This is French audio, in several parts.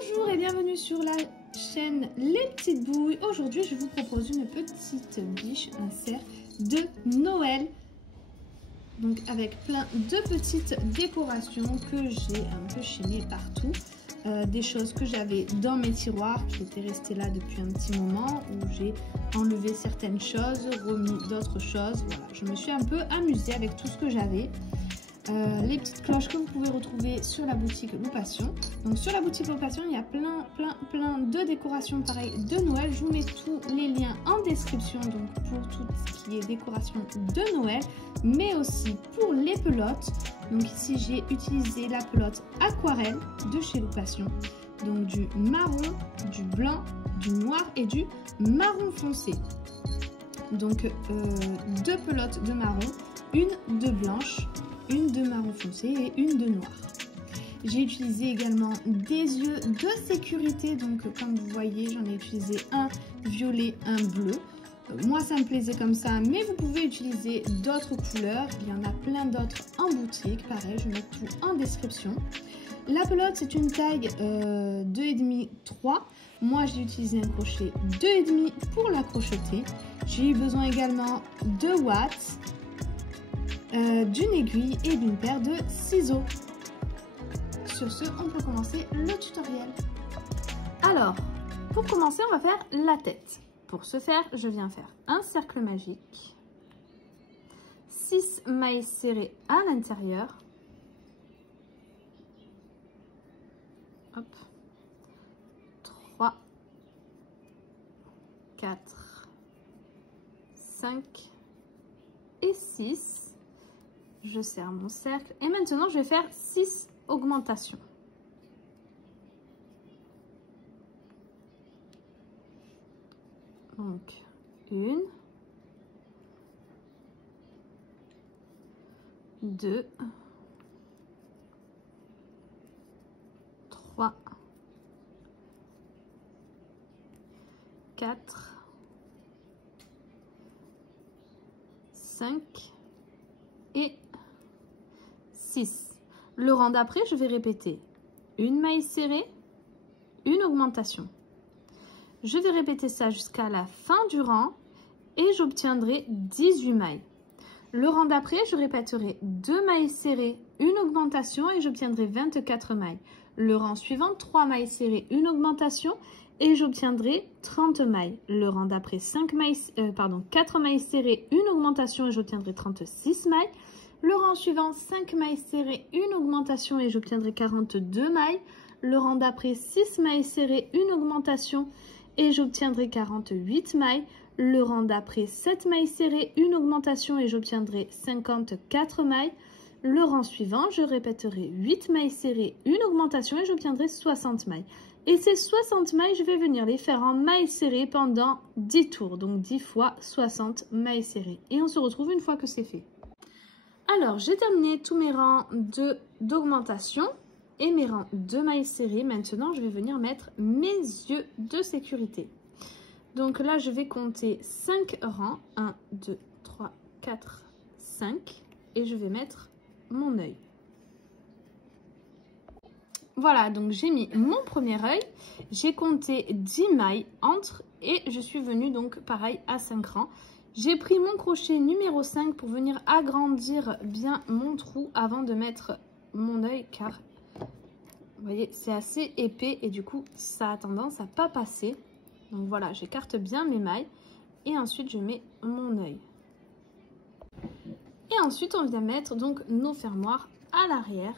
Bonjour et bienvenue sur la chaîne Les Petites Bouilles. Aujourd'hui, je vous propose une petite biche, un cerf de Noël. Donc avec plein de petites décorations que j'ai un peu chinées partout. Des choses que j'avais dans mes tiroirs qui étaient restées là depuis un petit moment, où j'ai enlevé certaines choses, remis d'autres choses. Voilà, je me suis un peu amusée avec tout ce que j'avais. Les petites cloches que vous pouvez retrouver sur la boutique Loupation. Donc sur la boutique Loupation, il y a plein de décorations pareilles de Noël. Je vous mets tous les liens en description, donc pour tout ce qui est décoration de Noël, mais aussi pour les pelotes. Donc ici j'ai utilisé la pelote aquarelle de chez Loupation. Donc du marron, du blanc, du noir et du marron foncé. Donc deux pelotes de marron, une de blanche, une de marron foncé et une de noir. J'ai utilisé également des yeux de sécurité, donc comme vous voyez j'en ai utilisé un violet, un bleu. Moi ça me plaisait comme ça, mais vous pouvez utiliser d'autres couleurs, il y en a plein d'autres en boutique, pareil je mets tout en description. La pelote c'est une taille 2,5-3, moi j'ai utilisé un crochet 2,5 pour la crocheter. J'ai eu besoin également de watts, d'une aiguille et d'une paire de ciseaux. Sur ce, on peut commencer le tutoriel. Alors, pour commencer, on va faire la tête. Pour ce faire, je viens faire un cercle magique, 6 mailles serrées à l'intérieur, hop, 3, 4, 5 et 6. Je serre mon cercle et maintenant je vais faire 6 augmentations. Donc 1, 2, 3, 4, 5 et 6. Le rang d'après, je vais répéter une maille serrée, une augmentation. Je vais répéter ça jusqu'à la fin du rang et j'obtiendrai 18 mailles. Le rang d'après, je répéterai 2 mailles serrées, une augmentation et j'obtiendrai 24 mailles. Le rang suivant, 3 mailles serrées, une augmentation et j'obtiendrai 30 mailles. Le rang d'après, 4 mailles serrées, une augmentation et j'obtiendrai 36 mailles. Le rang suivant, 5 mailles serrées, une augmentation et j'obtiendrai 42 mailles. Le rang d'après, 6 mailles serrées, une augmentation et j'obtiendrai 48 mailles. Le rang d'après, 7 mailles serrées, une augmentation et j'obtiendrai 54 mailles. Le rang suivant, je répéterai 8 mailles serrées, une augmentation et j'obtiendrai 60 mailles. Et ces 60 mailles, je vais venir les faire en mailles serrées pendant 10 tours. Donc 10 fois 60 mailles serrées. Et on se retrouve une fois que c'est fait. Alors, j'ai terminé tous mes rangs d'augmentation et mes rangs de mailles serrées. Maintenant, je vais venir mettre mes yeux de sécurité. Donc là, je vais compter 5 rangs. 1, 2, 3, 4, 5. Et je vais mettre mon œil. Voilà, donc j'ai mis mon premier œil. J'ai compté 10 mailles entre et je suis venue donc pareil à 5 rangs. J'ai pris mon crochet numéro 5 pour venir agrandir bien mon trou avant de mettre mon œil car vous voyez c'est assez épais et du coup ça a tendance à pas passer. Donc voilà, j'écarte bien mes mailles et ensuite je mets mon œil. Et ensuite on vient mettre donc nos fermoirs à l'arrière.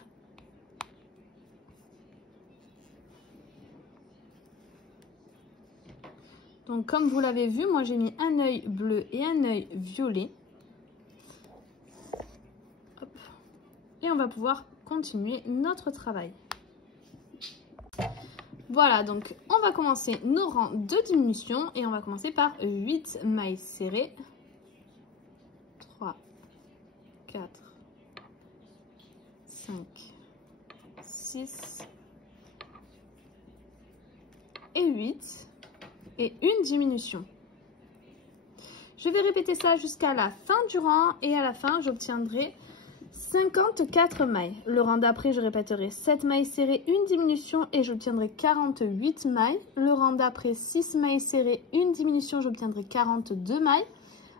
Donc comme vous l'avez vu, moi j'ai mis un œil bleu et un œil violet. Hop. Et on va pouvoir continuer notre travail. Voilà, donc on va commencer nos rangs de diminution et on va commencer par 8 mailles serrées. 3, 4, 5, 6 et 8. Et une diminution. Je vais répéter ça jusqu'à la fin du rang et à la fin j'obtiendrai 54 mailles. Le rang d'après, je répéterai 7 mailles serrées, une diminution et j'obtiendrai 48 mailles. Le rang d'après, 6 mailles serrées, une diminution, j'obtiendrai 42 mailles.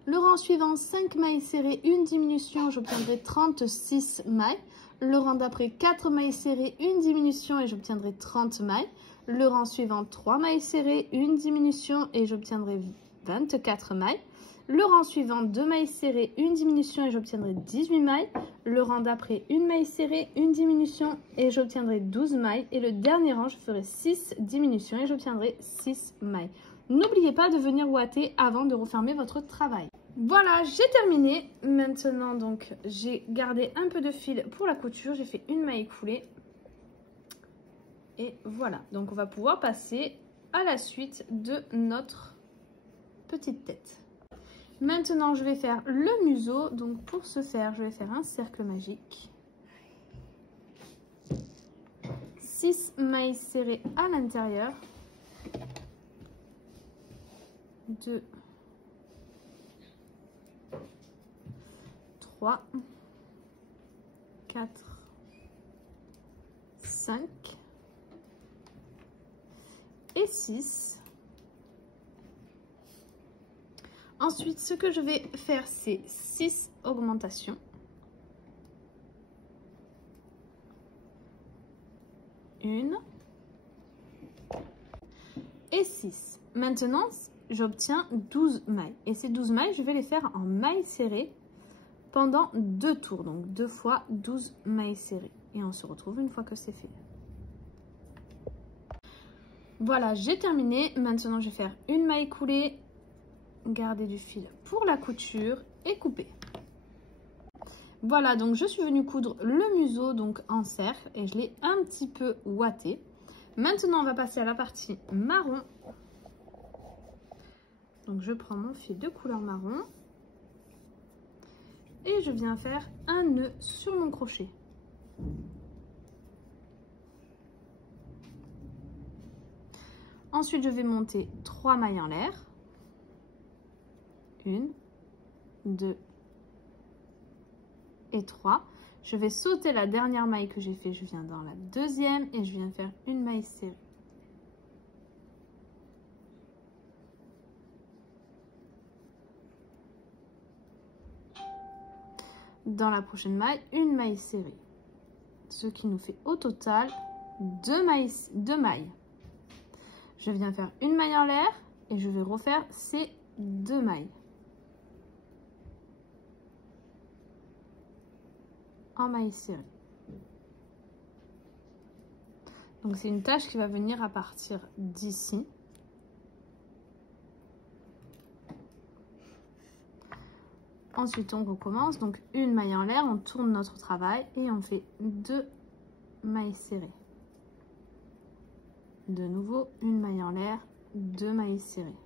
Le rang suivant, 5 mailles serrées, une diminution, j'obtiendrai 36 mailles. Le rang d'après, 4 mailles serrées, une diminution et j'obtiendrai 30 mailles. Le rang suivant, 3 mailles serrées, une diminution et j'obtiendrai 24 mailles. Le rang suivant, 2 mailles serrées, une diminution et j'obtiendrai 18 mailles. Le rang d'après, une maille serrée, une diminution et j'obtiendrai 12 mailles. Et le dernier rang, je ferai 6 diminutions et j'obtiendrai 6 mailles. N'oubliez pas de venir ouater avant de refermer votre travail. Voilà, j'ai terminé. Maintenant, donc, j'ai gardé un peu de fil pour la couture. J'ai fait une maille coulée. Et voilà, donc on va pouvoir passer à la suite de notre petite tête. Maintenant, je vais faire le museau. Donc, pour ce faire, je vais faire un cercle magique. 6 mailles serrées à l'intérieur. 2, 3, 4, 5 et 6. Ensuite, ce que je vais faire, c'est 6 augmentations. Une et 6. Maintenant, j'obtiens 12 mailles. Et ces 12 mailles, je vais les faire en mailles serrées pendant 2 tours. Donc 2 fois 12 mailles serrées. Et on se retrouve une fois que c'est fait. Voilà, j'ai terminé. Maintenant, je vais faire une maille coulée, garder du fil pour la couture et couper. Voilà, donc je suis venue coudre le museau donc en cercle et je l'ai un petit peu ouaté. Maintenant, on va passer à la partie marron. Donc, je prends mon fil de couleur marron et je viens faire un nœud sur mon crochet. Ensuite, je vais monter 3 mailles en l'air. 1, 2 et 3. Je vais sauter la dernière maille que j'ai fait. Je viens dans la deuxième et je viens faire une maille serrée. Dans la prochaine maille, une maille serrée. Ce qui nous fait au total 2 mailles. Je viens faire une maille en l'air et je vais refaire ces 2 mailles. En maille serrée. Donc c'est une tâche qui va venir à partir d'ici. Ensuite on recommence, donc une maille en l'air, on tourne notre travail et on fait 2 mailles serrées. De nouveau une maille en l'air, 2 mailles serrées.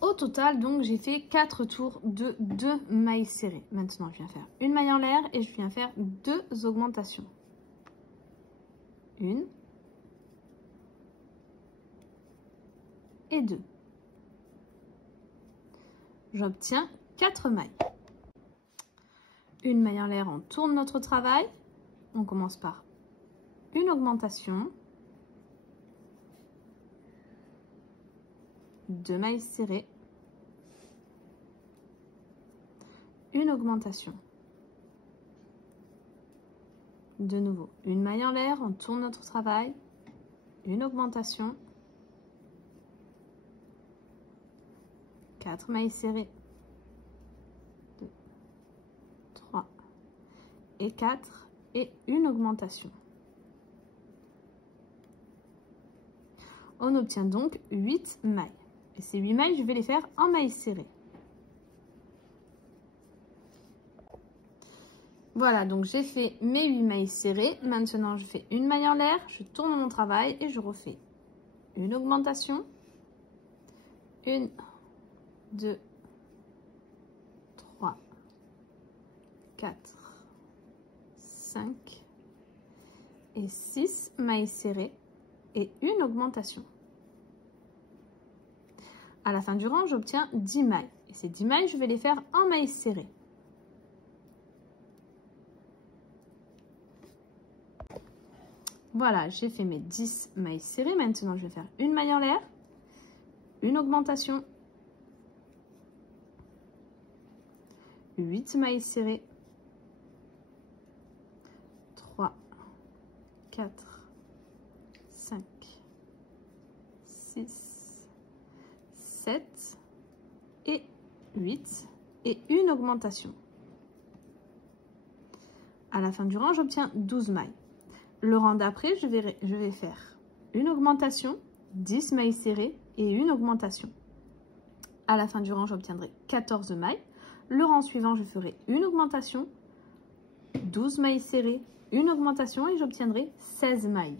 Au total, donc, j'ai fait 4 tours de 2 mailles serrées. Maintenant, je viens faire une maille en l'air et je viens faire 2 augmentations. 1 et 2. J'obtiens 4 mailles. Une maille en l'air, on tourne notre travail. On commence par une augmentation. 2 mailles serrées. Une augmentation. De nouveau, une maille en l'air, on tourne notre travail. Une augmentation. 4 mailles serrées. 2, 3 et 4 et une augmentation. On obtient donc 8 mailles. Et ces 8 mailles, je vais les faire en mailles serrées. Voilà, donc j'ai fait mes 8 mailles serrées. Maintenant, je fais une maille en l'air, je tourne mon travail et je refais une augmentation. 1, 2, 3, 4, 5 et 6 mailles serrées et une augmentation. À la fin du rang, j'obtiens 10 mailles. Et ces 10 mailles, je vais les faire en mailles serrées. Voilà, j'ai fait mes 10 mailles serrées. Maintenant, je vais faire une maille en l'air, une augmentation, 8 mailles serrées, 3, 4, 5, 6, 7 et 8 et une augmentation. À la fin du rang, j'obtiens 12 mailles. Le rang d'après, je vais faire une augmentation, 10 mailles serrées et une augmentation. À la fin du rang, j'obtiendrai 14 mailles. Le rang suivant, je ferai une augmentation, 12 mailles serrées, une augmentation et j'obtiendrai 16 mailles.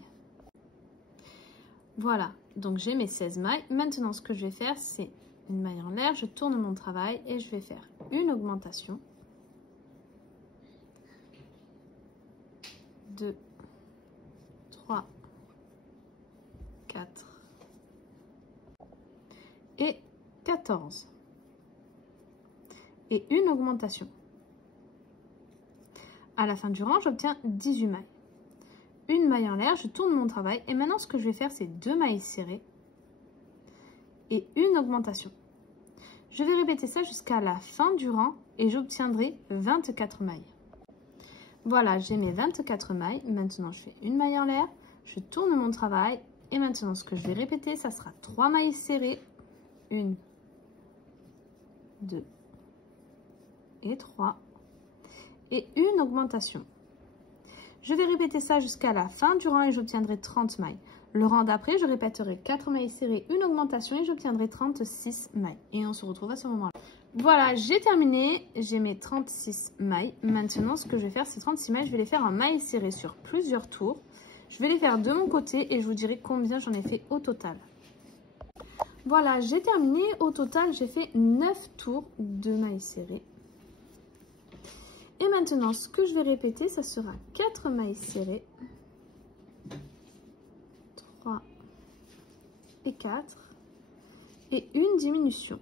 Voilà, donc j'ai mes 16 mailles. Maintenant, ce que je vais faire, c'est une maille en l'air. Je tourne mon travail et je vais faire une augmentation. 2, 3, 4 et 14. Et une augmentation. À la fin du rang, j'obtiens 18 mailles. Une maille en l'air, je tourne mon travail et maintenant ce que je vais faire, c'est 2 mailles serrées et une augmentation. Je vais répéter ça jusqu'à la fin du rang et j'obtiendrai 24 mailles. Voilà, j'ai mes 24 mailles. Maintenant, je fais une maille en l'air, je tourne mon travail et maintenant ce que je vais répéter, ça sera 3 mailles serrées, 1, 2 et 3 et une augmentation. Je vais répéter ça jusqu'à la fin du rang et j'obtiendrai 30 mailles. Le rang d'après, je répéterai 4 mailles serrées, une augmentation et j'obtiendrai 36 mailles. Et on se retrouve à ce moment-là. Voilà, j'ai terminé, j'ai mes 36 mailles. Maintenant, ce que je vais faire, ces 36 mailles, je vais les faire en mailles serrées sur plusieurs tours. Je vais les faire de mon côté et je vous dirai combien j'en ai fait au total. Voilà, j'ai terminé. Au total, j'ai fait 9 tours de mailles serrées. Et maintenant, ce que je vais répéter, ça sera 4 mailles serrées, 3 et 4, et une diminution.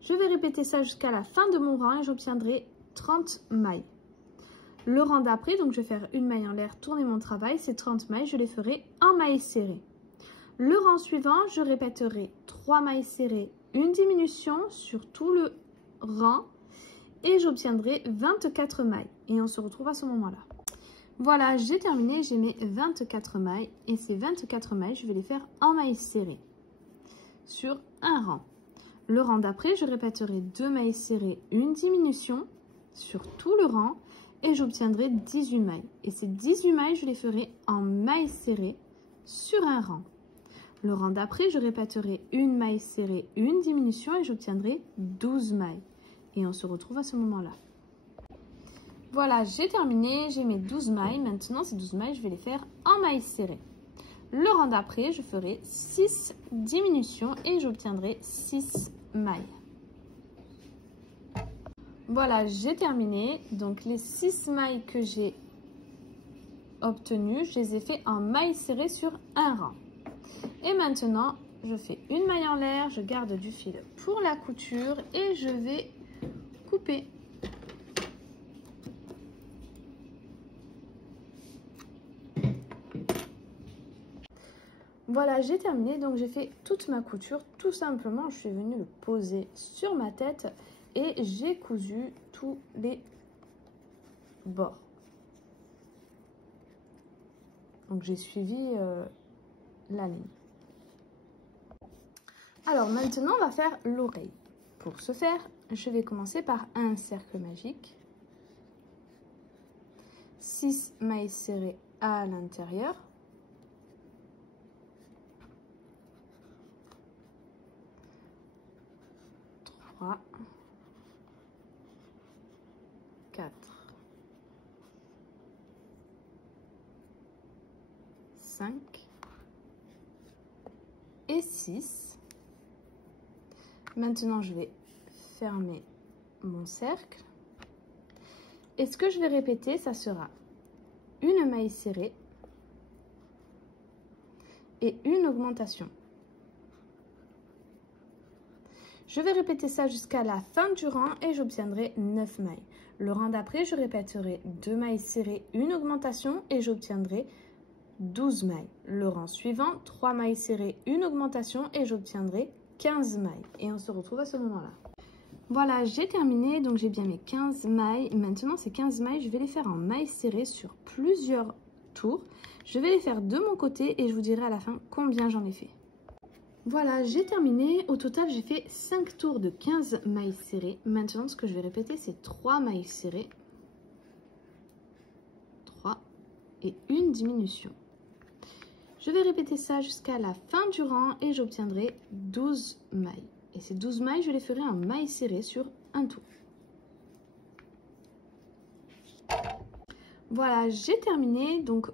Je vais répéter ça jusqu'à la fin de mon rang et j'obtiendrai 30 mailles. Le rang d'après, donc je vais faire une maille en l'air, tourner mon travail, ces 30 mailles, je les ferai en mailles serrées. Le rang suivant, je répéterai 3 mailles serrées, une diminution sur tout le rang, et j'obtiendrai 24 mailles. Et on se retrouve à ce moment-là. Voilà, j'ai terminé, j'ai mes 24 mailles. Et ces 24 mailles, je vais les faire en mailles serrées sur un rang. Le rang d'après, je répéterai 2 mailles serrées, une diminution sur tout le rang. Et j'obtiendrai 18 mailles. Et ces 18 mailles, je les ferai en mailles serrées sur un rang. Le rang d'après, je répéterai une maille serrée, une diminution et j'obtiendrai 12 mailles. Et on se retrouve à ce moment-là. Voilà, j'ai terminé, j'ai mes 12 mailles. Maintenant, ces 12 mailles, je vais les faire en mailles serrées. Le rang d'après, je ferai 6 diminutions et j'obtiendrai 6 mailles. Voilà, j'ai terminé. Donc, les 6 mailles que j'ai obtenues, je les ai fait en mailles serrées sur un rang. Et maintenant, je fais une maille en l'air, je garde du fil pour la couture et je vais couper. Voilà, j'ai terminé, donc j'ai fait toute ma couture. Tout simplement, je suis venue le poser sur ma tête et j'ai cousu tous les bords. Donc j'ai suivi la ligne. Alors maintenant, on va faire l'oreille. Pour ce faire, je vais commencer par un cercle magique. 6 mailles serrées à l'intérieur. Trois, 4, 5 et 6. Maintenant, je vais fermer mon cercle. Et ce que je vais répéter, ça sera une maille serrée et une augmentation. Je vais répéter ça jusqu'à la fin du rang et j'obtiendrai 9 mailles. Le rang d'après, je répéterai 2 mailles serrées, une augmentation et j'obtiendrai 12 mailles. Le rang suivant, 3 mailles serrées, une augmentation et j'obtiendrai 15 mailles. Et on se retrouve à ce moment-là. Voilà, j'ai terminé, donc j'ai bien mes 15 mailles. Maintenant, ces 15 mailles, je vais les faire en mailles serrées sur plusieurs tours. Je vais les faire de mon côté et je vous dirai à la fin combien j'en ai fait. Voilà, j'ai terminé. Au total, j'ai fait 5 tours de 15 mailles serrées. Maintenant, ce que je vais répéter, c'est 3 mailles serrées. 3 et une diminution. Je vais répéter ça jusqu'à la fin du rang et j'obtiendrai 12 mailles. Et ces 12 mailles, je les ferai en mailles serrées sur un tour. Voilà, j'ai terminé. Donc,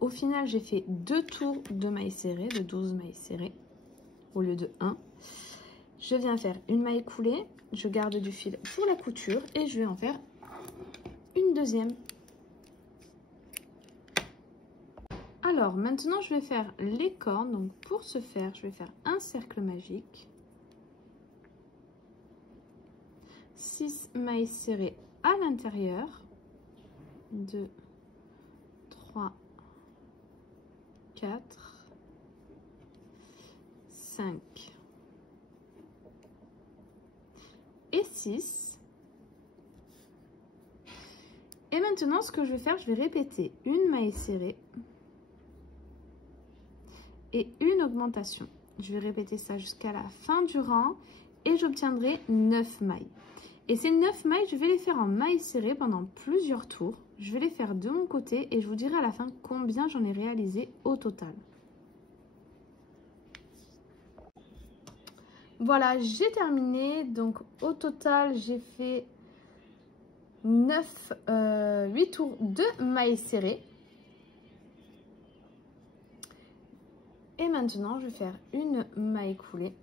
au final, j'ai fait 2 tours de mailles serrées, de 12 mailles serrées, au lieu de 1. Je viens faire une maille coulée, je garde du fil pour la couture et je vais en faire une deuxième. Alors, maintenant, je vais faire les cornes. Donc, pour ce faire, je vais faire un cercle magique. 6 mailles serrées à l'intérieur. 2, 3, 4, 5 et 6. Et maintenant, ce que je vais faire, je vais répéter une maille serrée et une augmentation. Je vais répéter ça jusqu'à la fin du rang et j'obtiendrai 9 mailles. Et ces 9 mailles, je vais les faire en mailles serrées pendant plusieurs tours. Je vais les faire de mon côté et je vous dirai à la fin combien j'en ai réalisé au total. Voilà, j'ai terminé. Donc au total, j'ai fait 8 tours de mailles serrées. Et maintenant, je vais faire une maille coulée.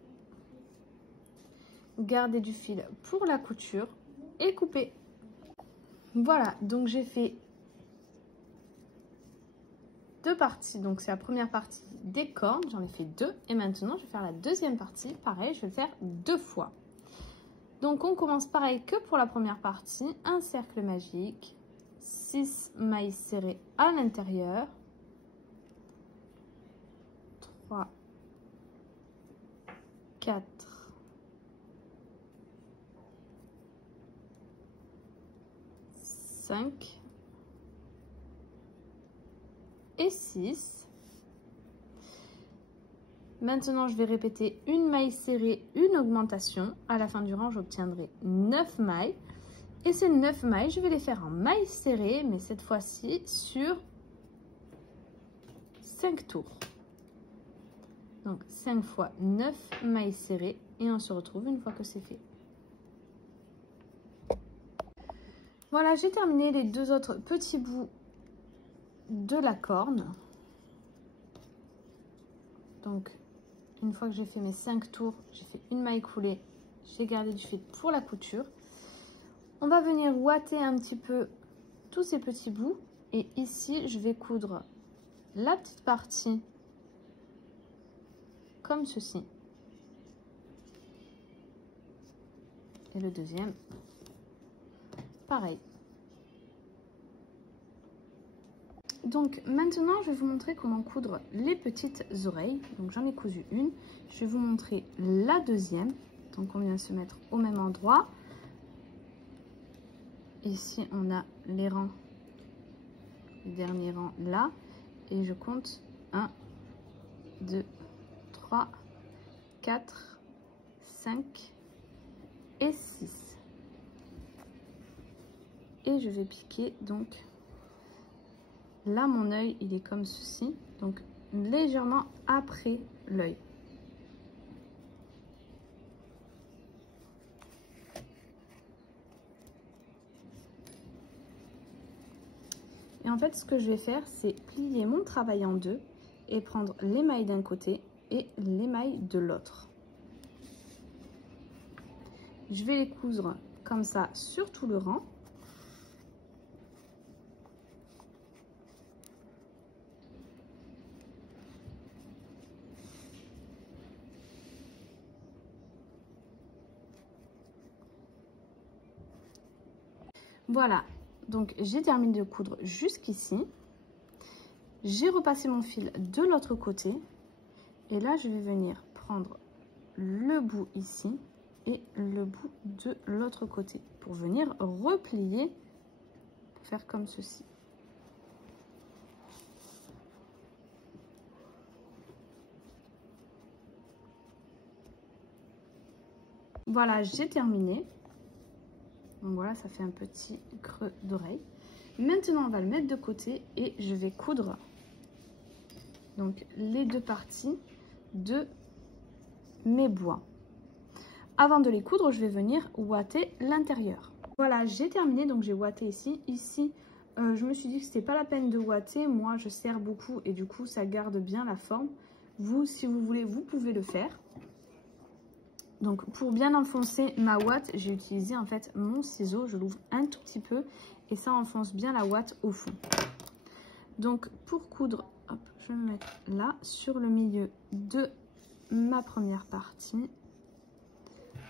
Garder du fil pour la couture et couper. Voilà, donc j'ai fait 2 parties. Donc c'est la première partie des cornes, j'en ai fait 2. Et maintenant, je vais faire la deuxième partie. Pareil, je vais le faire 2 fois. Donc on commence pareil que pour la première partie. Un cercle magique, 6 mailles serrées à l'intérieur. 3, 4, 5 et 6. Maintenant, je vais répéter une maille serrée, une augmentation. À la fin du rang, j'obtiendrai 9 mailles. Et ces 9 mailles, je vais les faire en mailles serrées, mais cette fois-ci sur 5 tours. Donc 5 fois 9 mailles serrées et on se retrouve une fois que c'est fait. Voilà, j'ai terminé les 2 autres petits bouts de la corne. Donc, une fois que j'ai fait mes 5 tours, j'ai fait une maille coulée, j'ai gardé du fil pour la couture. On va venir ouater un petit peu tous ces petits bouts. Et ici, je vais coudre la petite partie comme ceci. Et le deuxième, pareil. Donc maintenant, je vais vous montrer comment coudre les petites oreilles. Donc j'en ai cousu une. Je vais vous montrer la deuxième. Donc on vient se mettre au même endroit. Ici, on a les rangs, le dernier rang là. Et je compte 1, 2, 3, 4, 5 et 6. Et je vais piquer donc... Là, mon œil, il est comme ceci, donc légèrement après l'œil. Et en fait, ce que je vais faire, c'est plier mon travail en deux et prendre les mailles d'un côté et les mailles de l'autre. Je vais les coudre comme ça sur tout le rang. Voilà, donc j'ai terminé de coudre jusqu'ici. J'ai repassé mon fil de l'autre côté. Et là, je vais venir prendre le bout ici et le bout de l'autre côté pour venir replier, pour faire comme ceci. Voilà, j'ai terminé. Donc voilà, ça fait un petit creux d'oreille. Maintenant, on va le mettre de côté et je vais coudre donc les deux parties de mes bois. Avant de les coudre, je vais venir ouater l'intérieur. Voilà, j'ai terminé, donc j'ai ouaté ici. Ici, je me suis dit que c'était pas la peine de ouater. Moi, je serre beaucoup et du coup, ça garde bien la forme. Vous, si vous voulez, vous pouvez le faire. Donc, pour bien enfoncer ma ouate, j'ai utilisé en fait mon ciseau. Je l'ouvre un tout petit peu et ça enfonce bien la ouate au fond. Donc, pour coudre, hop, je vais me mettre là, sur le milieu de ma première partie.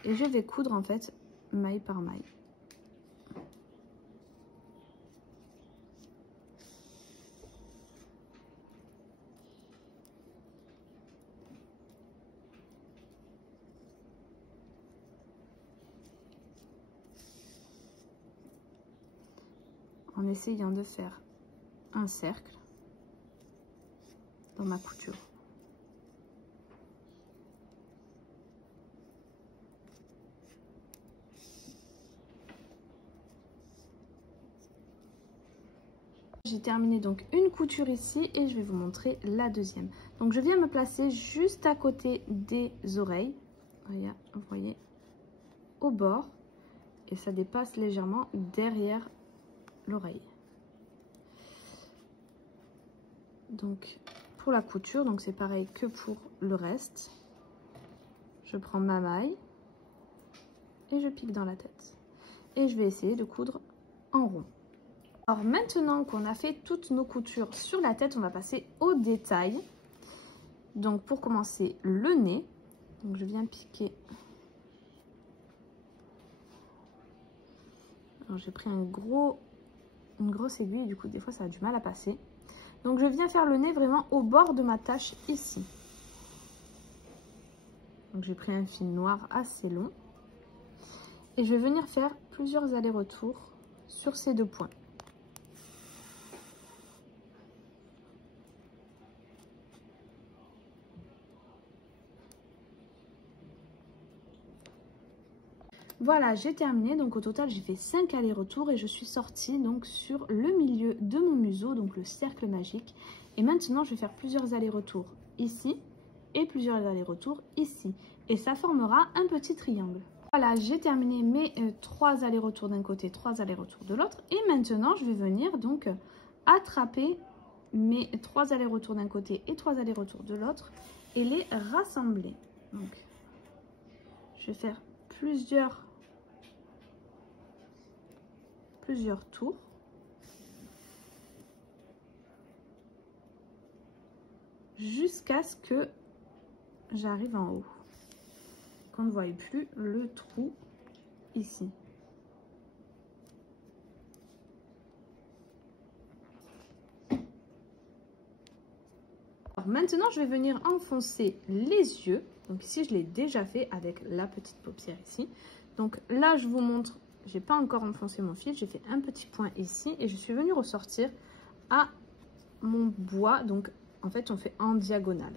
Et je vais coudre en fait maille par maille. En essayant de faire un cercle dans ma couture. J'ai terminé donc une couture ici et je vais vous montrer la deuxième. Donc je viens me placer juste à côté des oreilles. Vous voyez, au bord. Et ça dépasse légèrement derrière l'oreille. Donc pour la couture, donc c'est pareil que pour le reste. Je prends ma maille et je pique dans la tête. Et je vais essayer de coudre en rond. Alors maintenant qu'on a fait toutes nos coutures sur la tête, on va passer au détail. Donc pour commencer, le nez. Donc je viens piquer. Alors j'ai pris une grosse aiguille, du coup des fois ça a du mal à passer. Donc je viens faire le nez vraiment au bord de ma tache ici. Donc j'ai pris un fil noir assez long. Et je vais venir faire plusieurs allers-retours sur ces deux points. Voilà, j'ai terminé. Donc au total, j'ai fait 5 allers-retours et je suis sortie donc sur le milieu de mon museau, donc le cercle magique. Et maintenant, je vais faire plusieurs allers-retours ici et plusieurs allers-retours ici. Et ça formera un petit triangle. Voilà, j'ai terminé mes 3 allers-retours d'un côté, 3 allers-retours de l'autre. Et maintenant, je vais venir donc attraper mes 3 allers-retours d'un côté et 3 allers-retours de l'autre et les rassembler. Donc, je vais faire plusieurs tours. Jusqu'à ce que j'arrive en haut. Qu'on ne voie plus le trou ici. Alors maintenant, je vais venir enfoncer les yeux. Donc ici, je l'ai déjà fait avec la petite paupière ici. Donc là, je vous montre, j'ai pas encore enfoncé mon fil. J'ai fait un petit point ici et je suis venue ressortir à mon bois. Donc en fait, on fait en diagonale.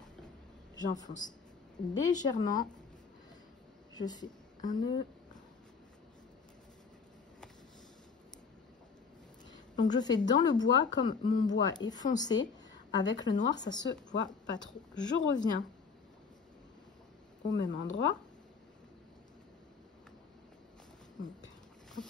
J'enfonce légèrement. Je fais un nœud. Donc je fais dans le bois, comme mon bois est foncé, avec le noir, ça se voit pas trop. Je reviens au même endroit. Donc, hop.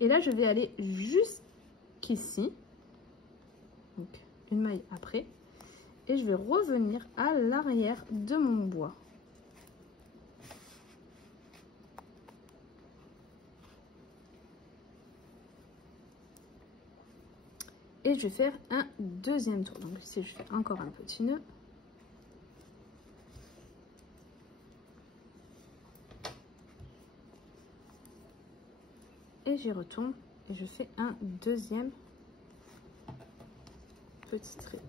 Et là, je vais aller jusqu'ici. Donc, une maille après. Et je vais revenir à l'arrière de mon bois. Et je vais faire un deuxième tour. Donc ici, je fais encore un petit nœud. et j'y retourne et je fais un deuxième petit trait.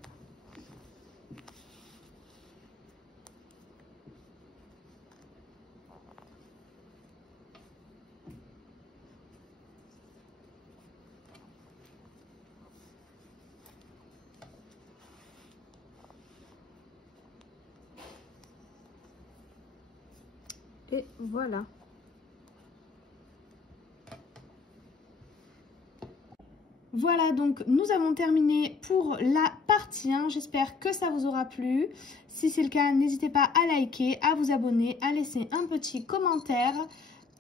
Et voilà. Voilà, donc nous avons terminé pour la partie 1. J'espère que ça vous aura plu. Si c'est le cas, n'hésitez pas à liker, à vous abonner, à laisser un petit commentaire.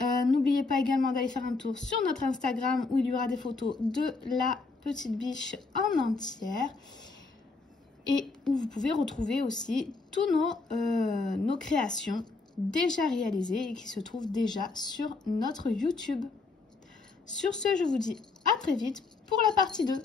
N'oubliez pas également d'aller faire un tour sur notre Instagram où il y aura des photos de la petite biche en entière. Et où vous pouvez retrouver aussi tous nos créations déjà réalisées et qui se trouvent déjà sur notre YouTube. Sur ce, je vous dis à très vite pour la partie 2.